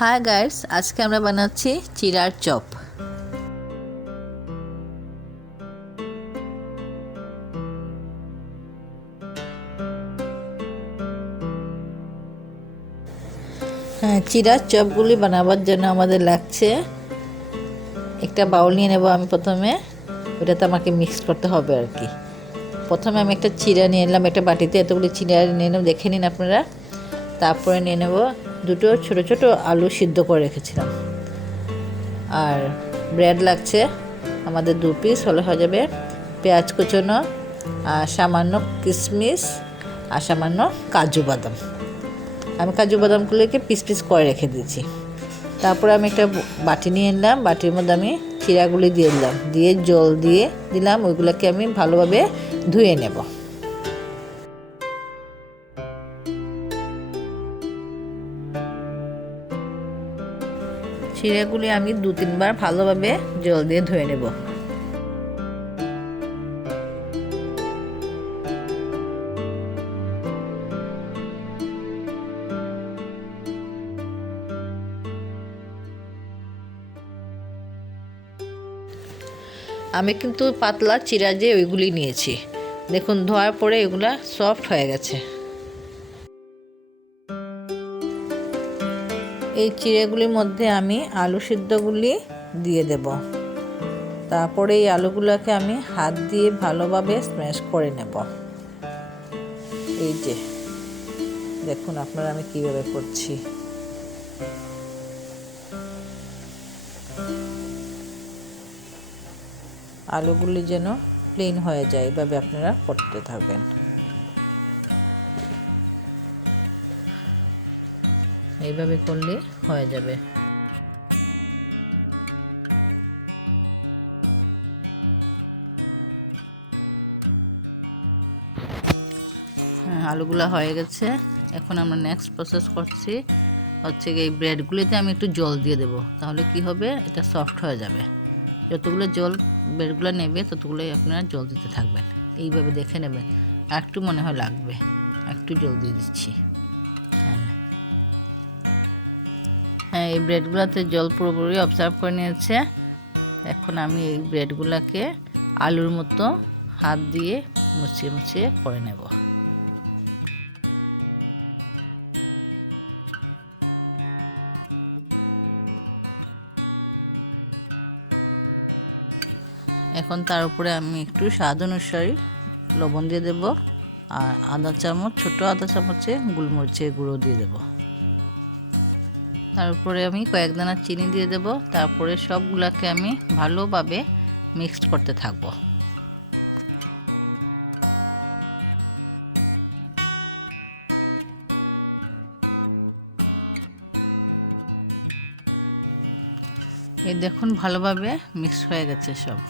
Hi guys, আজকে আমরা বানাচ্ছি চিড়ার চপ। চিড়ার চপগুলি বানাবার জন্য আমাদের লাগছে একটা বাউল নিয়ে নেব। আমি প্রথমে ওটাতে আমাকে মিক্স করতে হবে আর কি। প্রথমে আমি একটা চিড়া নিয়ে নিলাম, একটা বাটিতে এতগুলি চিড়া নিয়ে নেব, দেখে নিন আপনারা। তারপরে নিয়ে নেব দুটো ছোট ছোট আলু সিদ্ধ করে রেখেছিলাম, আর ব্রেড লাগছে আমাদের 2 পিস হলে হয়ে যাবে, পেঁয়াজ কুচনো, আর সামান্য কিশমিশ, আর সামান্য কাজু বাদাম। আমি কাজু বাদামগুলোকে পিস পিস করে রেখে দিয়েছি। তারপরে আমি একটা বাটি নিয়ে নিলাম, বাটির মধ্যে আমি চিড়াগুলি দিয়ে দিলাম, দিয়ে জল দিয়ে দিলাম, ওইগুলোকে আমি ভালোভাবে ধুয়ে নেব। চিড়াগুলি আমি 2-3 বার ভালোভাবে জল দিয়ে ধুয়ে নেব। আমি কিন্তু পাতলা চিড়া যে ওইগুলি নিয়েছি, দেখুন ধোয়ার পরে এগুলা সফট হয়ে গেছে। এই চিড়াগুলির মধ্যে আমি আলু সিদ্ধগুলি দিয়ে দেব। তারপরে এই আলুগুলোকে আমি হাত দিয়ে ভালোভাবে স্ম্যাশ করে নেব। এই যে দেখুন আপনারা আমি কিভাবে করছি। আলুগুলি যেন প্লেন হয়ে যায়, এভাবে আপনারা করতে থাকবেন। এইভাবে করলে হয়ে যাবে। আলুগুলো হয়ে গেছে। এখন আমরা নেক্সট প্রসেস করছি হচ্ছে এই ব্রেডগুলিতে আমি একটু জল দিয়ে দেব, তাহলে কি হবে, এটা সফট হয়ে যাবে। যতগুলো জল ব্রেডগুলো নেবে ততগুলোই আপনারা জল দিতে থাকবেন। এইভাবে দেখে নেবেন, আর একটু মনে হয় লাগবে, একটু জল দিয়ে দিচ্ছি। হ্যাঁ, এই ব্রেডগুলোতে জল পুরোপুরি অবজার্ভ করে নিয়েছে। এখন আমি এই ব্রেডগুলোকে আলুর মতো হাত দিয়ে মুছিয়ে মুছিয়ে করে নেব। এখন তার উপরে আমি একটু স্বাদ অনুসারী লবণ দিয়ে দেব, আর ছোট আধা চামচে গোলমরিচের গুঁড়ো দিয়ে দেব। তার উপরে আমি কয়েক দানা চিনি দিয়ে দেব। তারপরে সবগুলাকে আমি ভালোভাবে মিক্সড করতে থাকব। এই দেখুন ভালোভাবে মিক্স হয়ে গেছে সব।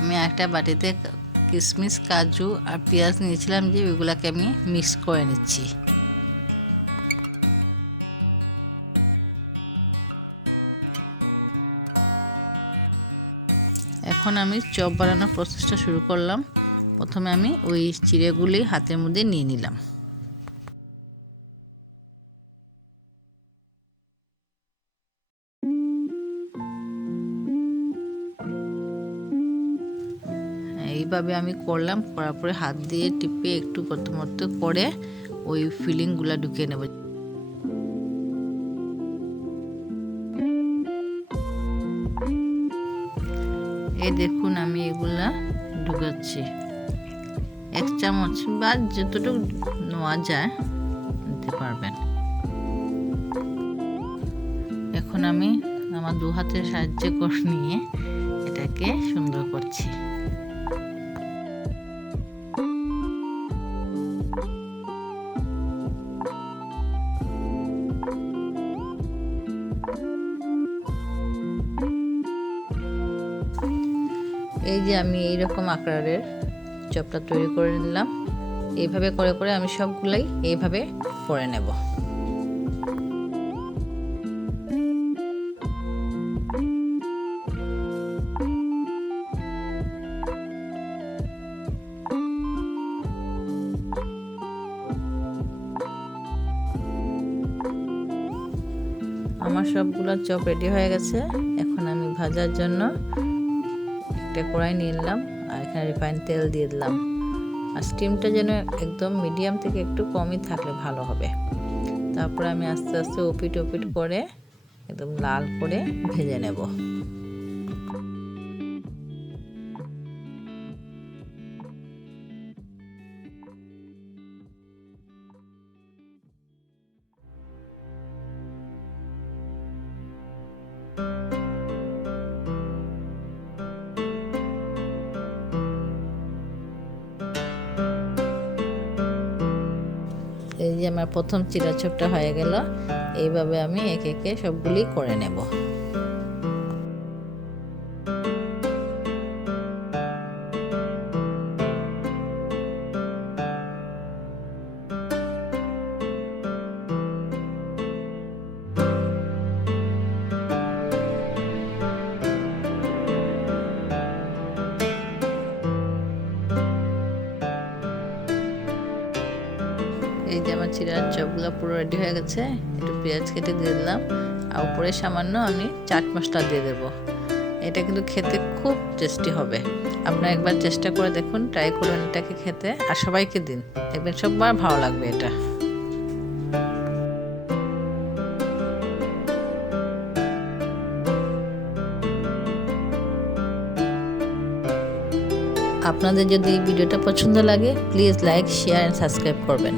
আমি একটা বাটিতে কিশমিশ, কাজু আর পেঁয়াজ নিয়েছিলাম, যে ওইগুলোকে আমি মিক্স করে নিচ্ছি। এখন আমি চপ বানানোর প্রসেসটা শুরু করলাম। প্রথমে আমি ওই চিড়েগুলি হাতের মধ্যে নিয়ে নিলাম। এইভাবে আমি করলাম, করার পরে হাত দিয়ে টিপে একটু প্রথমত করে ওই ফিলিংগুলো ঢুকিয়ে নেব। এই দেখুন আমি এগুলা ঢুকাচ্ছি, 1 চামচ বা যতটুকু নেওয়া যায় নিতে পারবেন। এখন আমি আমার 2 হাতের সাহায্যে করে নিয়ে এটাকে সুন্দর করছি। এই যে আমি এইরকম আকারের চপটা তৈরি করে নিলাম। এইভাবে করে করে আমি সবগুলাই এইভাবে করে নেব। আমার সবগুলো চপ রেডি হয়ে গেছে। এখন আমি ভাজার জন্য একটা কড়াই নিয়ে নিলাম আর এখানে রিফাইন তেল দিয়ে দিলাম। আর স্টিমটা যেন একদম মিডিয়াম থেকে একটু কমই থাকলে ভালো হবে। তারপরে আমি আস্তে আস্তে ওপিট করে একদম লাল করে ভেজে নেব। এই যে আমার প্রথম চিড়া চপটা হয়ে গেল। এইভাবে আমি একে একে সবগুলি করে নেব। এই যে আমার চিড়ার চপগুলো পুরো রেডি হয়ে গেছে। একটু পেঁয়াজ কেটে দিয়ে দিলাম আর উপরে সামান্য আমি চাট মশলা দিয়ে দেবো। এটা কিন্তু খেতে খুব টেস্টি হবে। আপনারা একবার চেষ্টা করে দেখুন, ট্রাই করুন এটাকে খেতে আর সবাইকে দিন, দেখবেন সবার ভালো লাগবে এটা। আপনাদের যদি এই ভিডিওটা পছন্দ লাগে please like, share and subscribe করবেন।